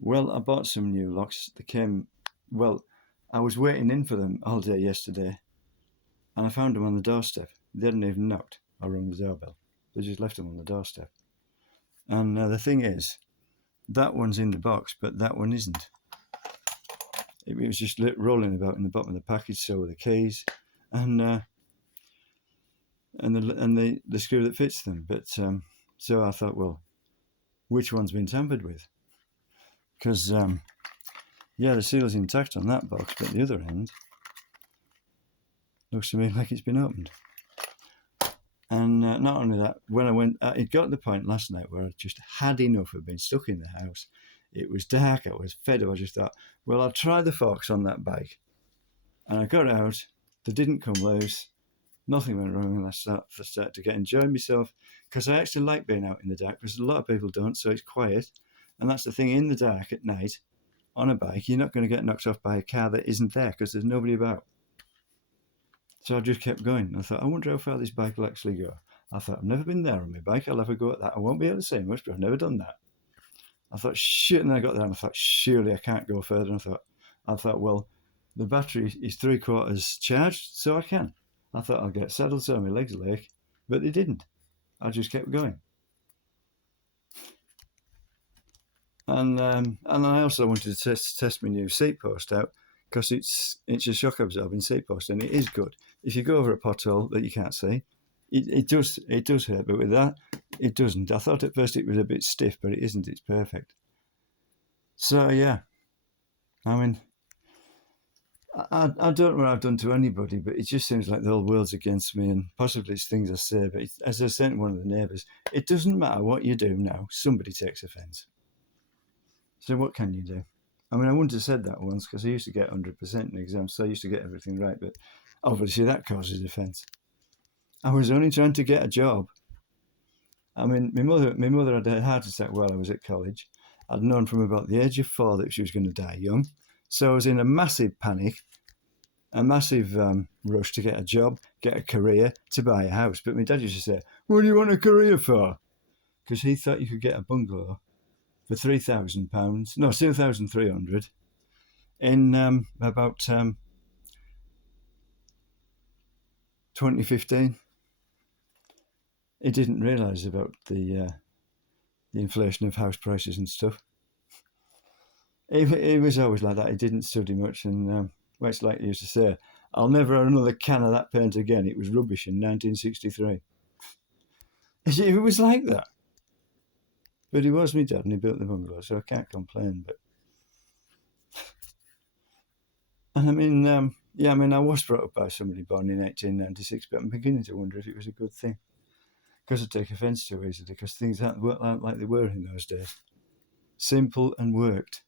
Well, I bought some new locks. They came, well, I was waiting in for them all day yesterday, and I found them on the doorstep. They hadn't even knocked or rung the doorbell. They just left them on the doorstep. And the thing is, that one's in the box, but that one isn't. It was just rolling about in the bottom of the package, so were the keys, and the screw that fits them. But so I thought, well, which one's been tampered with? Because yeah, the seal's intact on that box, but the other end looks to me like it's been opened. And not only that, when I went, it got to the point last night where I just had enough of being stuck in the house. It was dark, I was fed up. I just thought, well, I'll try the forks on that bike. And I got out, they didn't come loose, nothing went wrong, and I started to get enjoying myself, because I actually like being out in the dark, because a lot of people don't, so it's quiet. And that's the thing, in the dark at night, on a bike, you're not going to get knocked off by a car that isn't there, because there's nobody about. So I just kept going. I thought, I wonder how far this bike will actually go. I thought, I've never been there on my bike. I'll have a go at that. I won't be able to say much, but I've never done that. I thought, shit. And I got there and I thought, surely I can't go further. And I thought, well, the battery is 3/4 charged, so I can. I thought I'll get settled so my legs will ache, but they didn't. I just kept going. And I also wanted to test my new seat post out, because it's a shock absorbing seat post, and it is good. If you go over a pothole that you can't see, it does hurt, but with that it doesn't. I thought at first it was a bit stiff, but it isn't. It's perfect. So yeah, I mean, I don't know what I've done to anybody, but it just seems like the whole world's against me, and possibly it's things I say. But as I said to one of the neighbours, it doesn't matter what you do now, somebody takes offence. So what can you do? I mean, I wouldn't have said that once, because I used to get 100% in exams, so I used to get everything right, but obviously that causes offence. I was only trying to get a job. I mean, my mother had a heart attack while I was at college. I'd known from about the age of 4 that she was going to die young. So I was in a massive panic, a massive rush to get a job, get a career, to buy a house. But my dad used to say, what do you want a career for? Because he thought you could get a bungalow for £3,000, no, 2,300 in about 2015. He didn't realise about the inflation of house prices and stuff. He was always like that. He didn't study much, and well, it's like he used to say, I'll never have another can of that paint again. It was rubbish in 1963. It was like that. But he was my dad, and he built the bungalow, so I can't complain. But and I mean, yeah, I mean, I was brought up by somebody born in 1896, but I'm beginning to wonder if it was a good thing, because I take offence too easily, because things aren't like they were in those days. Simple and worked.